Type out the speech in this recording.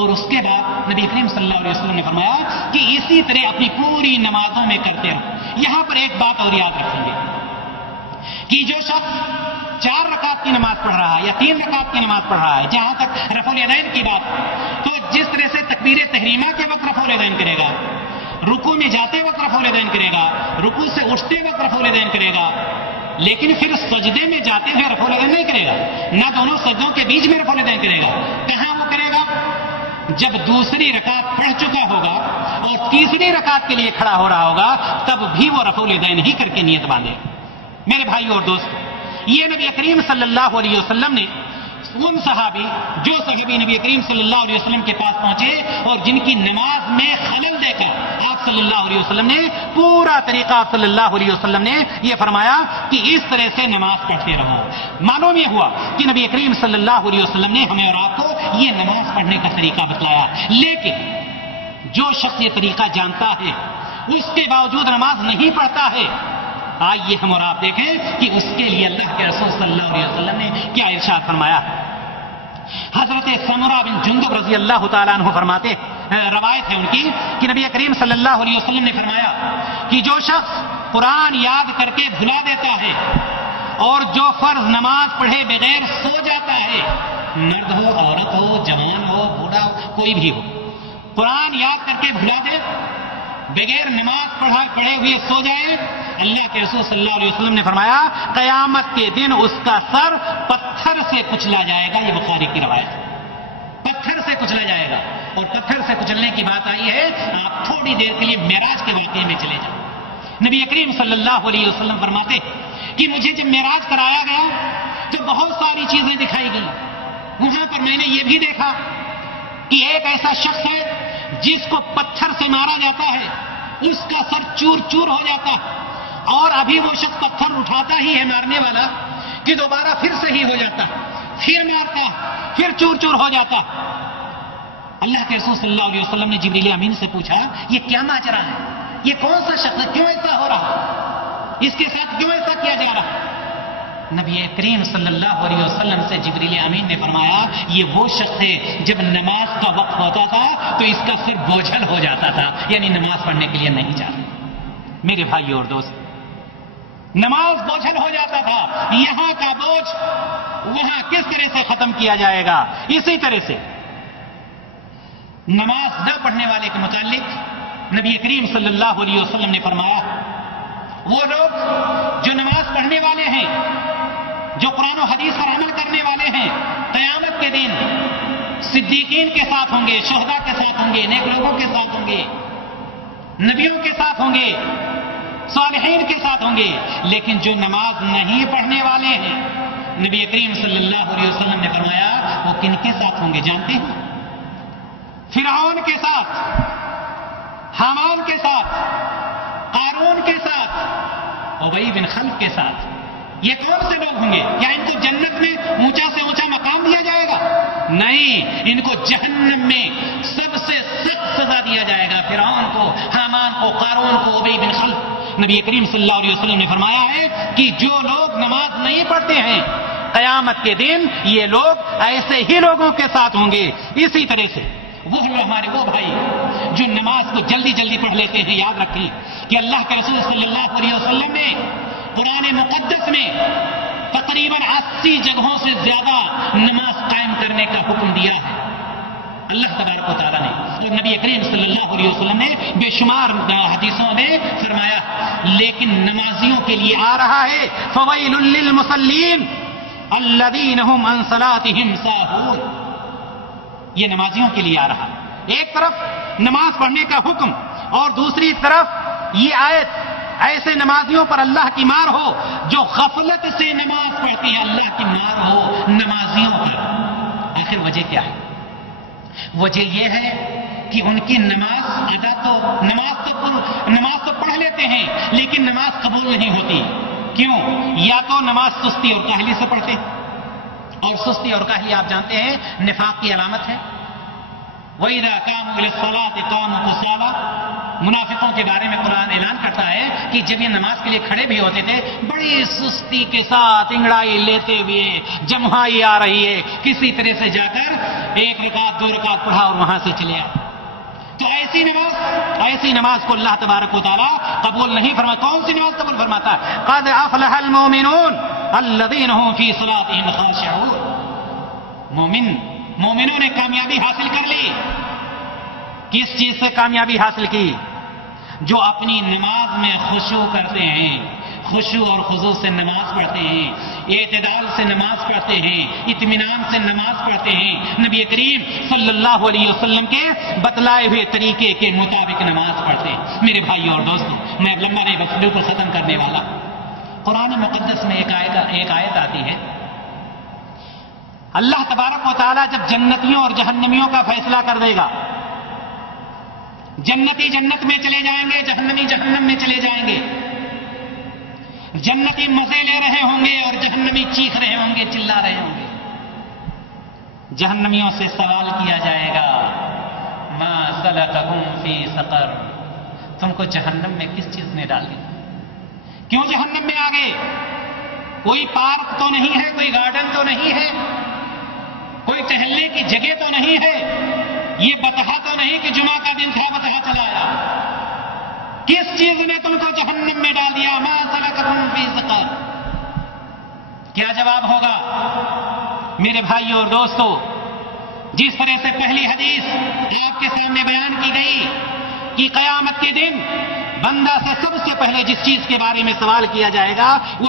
اور اس کے بعد نبی کریم صلی اللہ علیہ وسلم نے فرمایا کہ اسی طرح اپنی پوری نمازوں میں کرتے رہو۔ یہاں پر ایک بات اور یاد رکھیں گے کہ جو شخص 4 رکعت کی نماز پڑھ رہا ہے یا 3 رکعت کی نماز پڑھ رہا ہے، جہاں تک رفع الیدین کی بات، تو جس طرح سے تکبیر تحریمہ کے وقت رفع الیدین کرے گا، رکوع میں جاتے وقت رفع الیدین کرے گا، رکوع سے اٹھتے وقت رفع الیدین کرے گا، لیکن پھر سجدے میں جاتے ہوئے رفع الیدین نہیں کرے گا، نہ دونوں سجدوں کے بیچ میں رفع الیدین کرے گا۔ کہاں وہ کرے گا؟ جب دوسری رکعت پڑھ چکا ہوگا اور تیسری رکعت کے لیے کھڑا ہو رہا ہوگا، تب بھی وہ رفع الیدین ہی کر کے نیت باندھے۔ میرے بھائی اور دوست، یہ نبی کریم صلی اللہ علیہ وسلم نے ان صحابی نبی کریم صلی اللہ علیہ وسلم کے پاس پہنچے اور جن کی نماز میں خلل دیکھا، آپ صلی اللہ علیہ وسلم نے پورا طریقہ آپ صلی اللہ علیہ وسلم نے یہ فرمایا کہ اس طرح سے نماز پڑھتے رہو۔ معلوم یہ ہوا کہ نبی کریم صلی اللہ علیہ وسلم نے ہمیں اور آپ کو یہ نماز پڑھنے کا طریقہ بتلایا، لیکن جو شخص یہ طریقہ جانتا ہے اس کے باوجود نماز نہیں پڑھتا ہے، آئیے ہم اور آپ دیکھیں کہ اس کے لیے اللہ کے رسول صلی اللہ علیہ وسلم نے کیا ارشاد فرمایا۔ حضرت سمرہ بن جندب رضی اللہ تعالیٰ عنہ فرماتے، روایت ہے ان کی کہ نبی کریم صلی اللہ علیہ وسلم نے فرمایا کہ جو شخص قرآن یاد کر کے بھلا دیتا ہے اور جو فرض نماز پڑھے بغیر سو جاتا ہے، مرد ہو، عورت ہو، جوان ہو، بوڑھا ہو، کوئی بھی ہو، قرآن یاد کر کے بھلا دے، بغیر نماز پڑھے ہوئے سو جائے، اللہ کے رسول صلی اللہ علیہ وسلم نے فرمایا قیامت کے دن اس کا سر پتھر سے کچلا جائے گا۔ یہ بخاری کی روایت ہے، پتھر سے کچلا جائے گا۔ اور پتھر سے کچلنے کی بات آئی ہے، آپ تھوڑی دیر کے لیے معراج کے واقعے میں چلے جائیں۔ نبی کریم صلی اللہ علیہ وسلم فرماتے کہ مجھے جب معراج کرایا گیا تو بہت ساری چیزیں دکھائی گئی، وہاں پر میں نے یہ بھی دیکھا کہ ایک ایسا شخص ہے جس کو پتھر سے مارا جاتا ہے، اس کا سر چور چور ہو جاتا ہے، اور ابھی وہ شخص پتھر اٹھاتا ہی ہے مارنے والا کہ دوبارہ پھر صحیح ہو جاتا، پھر مارتا، پھر چور چور ہو جاتا۔ اللہ کے رسول صلی اللہ علیہ وسلم نے جبریل امین سے پوچھا یہ کیا ماجرا ہے، یہ کون سا شخص ہے، کیوں ایسا ہو رہا، اس کے ساتھ کیوں ایسا کیا جا رہا؟ نبی کریم صلی اللہ علیہ وسلم سے جبریل امین نے فرمایا یہ وہ شخص ہے جب نماز کا وقت ہوتا تھا تو اس کا سر بوجھل ہو جاتا تھا، یعنی نماز پڑھنے کے لیے نہیں جاتا۔ میرے بھائی اور دوست، نماز بوجھل ہو جاتا تھا، یہاں کا بوجھ وہاں کس طرح سے ختم کیا جائے گا؟ اسی طرح سے نماز نہ پڑھنے والے کے متعلق نبی کریم صلی اللہ علیہ وسلم نے فرمایا وہ لوگ جو نماز پڑھنے والے ہیں، جو قرآن و حدیث پر عمل کرنے والے ہیں، قیامت کے دن صدیقین کے ساتھ ہوں گے، شہداء کے ساتھ ہوں گے، نیک لوگوں کے ساتھ ہوں گے، نبیوں کے ساتھ ہوں گے، صالحین کے ساتھ ہوں گے۔ لیکن جو نماز نہیں پڑھنے والے ہیں، نبی کریم صلی اللہ علیہ وسلم نے فرمایا وہ کن کے ساتھ ہوں گے جانتے ہیں؟ فرعون کے ساتھ، حامان کے ساتھ، قارون کے ساتھ، ابی بن خلف کے ساتھ۔ یہ کون سے لوگ ہوں گے؟ کیا ان کو جنت میں اونچا سے اونچا مقام دیا جائے گا؟ نہیں، ان کو جہنم میں سب سے سخت سزا دیا جائے گا۔ فرعون کو، حامان کو، قارون کو، ابی بن خلف۔ نبی کریم صلی اللہ علیہ وسلم نے فرمایا ہے کہ جو لوگ نماز نہیں پڑھتے ہیں قیامت کے دن یہ لوگ ایسے ہی لوگوں کے ساتھ ہوں گے۔ اسی طرح سے وہ ہمارے وہ بھائی جو نماز کو جلدی جلدی پڑھ لیتے ہیں، یاد رکھیں کہ اللہ کے رسول صلی اللہ علیہ وسلم نے قرآن مقدس میں تقریباً 80 جگہوں سے زیادہ نماز قائم کرنے کا حکم دیا ہے اللہ تبارک و تعالیٰ نے، اور نبی کریم صلی اللہ علیہ وسلم نے بے شمار حدیثوں میں فرمایا، لیکن نمازیوں کے لیے آ رہا ہے فویل للمصلین الذین هم عن صلاتهم ساہون۔ یہ نمازیوں کے لیے آ رہا ہے، ایک طرف نماز پڑھنے کا حکم اور دوسری طرف یہ آیت ایسے نمازیوں پر اللہ کی مار ہو جو غفلت سے نماز پڑھتے ہیں، اللہ کی مار ہو نمازیوں پر۔ آخر وجہ کیا ہے؟ وجہ یہ ہے کہ ان کی نماز تو پڑھ لیتے ہیں لیکن نماز قبول نہیں ہوتی۔ کیوں؟ یا تو نماز سستی اور کاہلی سے پڑھتے، اور سستی اور کاہلی آپ جانتے ہیں نفاق کی علامت ہے۔ وَإِذَا قَامُوا إِلَى الصَّلَاةِ قَامُوا كُسَالَىٰ، منافقوں کے بارے میں قرآن اعلان کرتا ہے کہ جب یہ نماز کے لیے کھڑے بھی ہوتے تھے بڑی سستی کے ساتھ انگڑائی لیتے ہوئے، جمہائی آ رہی ہے، کسی طرح سے جا کر 1 رکعت 2 رکعت پڑھا اور وہاں سے چلے آئے۔ تو ایسی نماز کو اللہ تبارک و تعالیٰ قبول نہیں فرماتا۔ کون سی نماز قبول فرماتا ہے؟ قد افلح المؤمنون الذین هم فی صلاتهم خاشعون۔ مومنوں نے کامیابی حاصل کر لی۔ کس چیز سے کامیابی حاصل کی؟ جو اپنی نماز میں خشوع کرتے ہیں، خشوع اور خضوع سے نماز پڑھتے ہیں، اعتدال سے نماز پڑھتے ہیں، اطمینان سے نماز پڑھتے ہیں، نبی کریم صلی اللہ علیہ وسلم کے بتلائے ہوئے طریقے کے مطابق نماز پڑھتے ہیں۔ میرے بھائیو اور دوستو، میں اب لمبا نہیں، بس بالکل ختم کرنے والا۔ قرآن مقدس میں ایک آیت آتی ہے، اللہ تبارک و تعالیٰ جب جنتیوں اور جہنمیوں کا فیصلہ کر دے گا، جنتی جنت میں چلے جائیں گے، جہنمی جہنم میں چلے جائیں گے، جنتی مزے لے رہے ہوں گے اور جہنمی چیخ رہے ہوں گے، چلا رہے ہوں گے۔ جہنمیوں سے سوال کیا جائے گا، ما سلککم فی سقر، تم کو جہنم میں کس چیز نے ڈال دیا؟ کیوں جہنم میں آ گئے؟ کوئی پارک تو نہیں ہے، کوئی گارڈن تو نہیں ہے، کوئی ٹہلنے کی جگہ تو نہیں ہے، یہ بتہا تو نہیں کہ جمعہ کا دن تھا بتہا چلایا۔ کس چیز نے تم کو جہنم میں ڈال دیا؟ ما سلککم فی سقر۔ کیا جواب ہوگا؟ میرے بھائیو اور دوستو، جس طرح سے پہلی حدیث آپ کے سامنے بیان کی گئی کہ قیامت کے دن بندہ سے سب سے پہلے جس چیز کے بارے میں سوال کیا جائے گا وہ